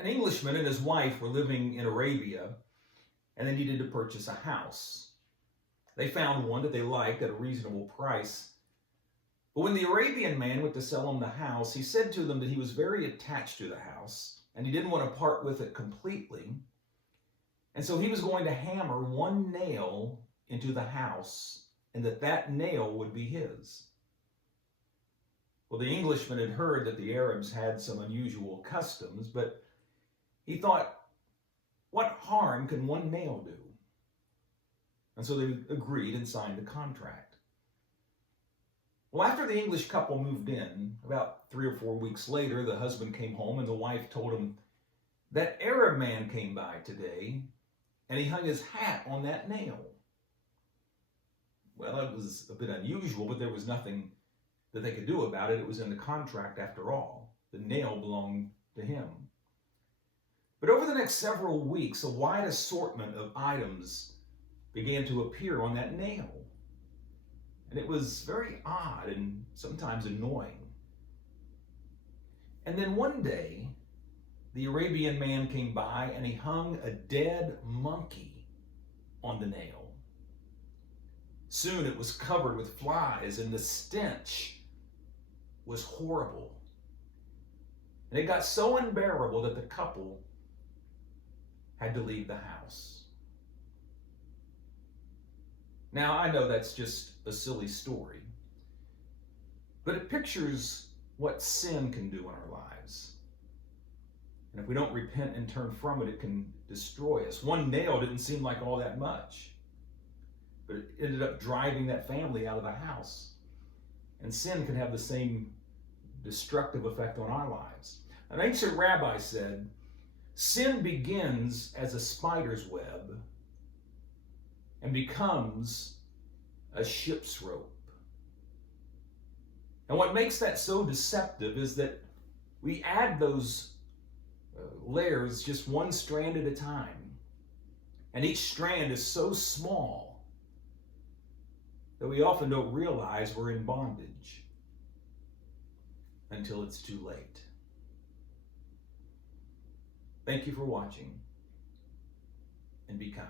An Englishman and his wife were living in Arabia, and they needed to purchase a house. They found one that they liked at a reasonable price. But when the Arabian man went to sell them the house, he said to them that he was very attached to the house, and he didn't want to part with it completely. And so he was going to hammer one nail into the house, and that nail would be his. Well, the Englishman had heard that the Arabs had some unusual customs, but he thought, what harm can one nail do? And so they agreed and signed the contract. Well, after the English couple moved in, about 3 or 4 weeks later, the husband came home and the wife told him, that Arab man came by today and he hung his hat on that nail. Well, that was a bit unusual, but there was nothing that they could do about it. It was in the contract after all. The nail belonged to him. But over the next several weeks, a wide assortment of items began to appear on that nail. And it was very odd and sometimes annoying. And then one day, the Arabian man came by and he hung a dead monkey on the nail. Soon it was covered with flies and the stench was horrible. And it got so unbearable that the couple had to leave the house. Now, I know that's just a silly story, but it pictures what sin can do in our lives. And if we don't repent and turn from it, it can destroy us. One nail didn't seem like all that much, but it ended up driving that family out of the house. And sin can have the same destructive effect on our lives. An ancient rabbi said, sin begins as a spider's web and becomes a ship's rope. And what makes that so deceptive is that we add those layers just one strand at a time. And each strand is so small that we often don't realize we're in bondage until it's too late. Thank you for watching, and be kind.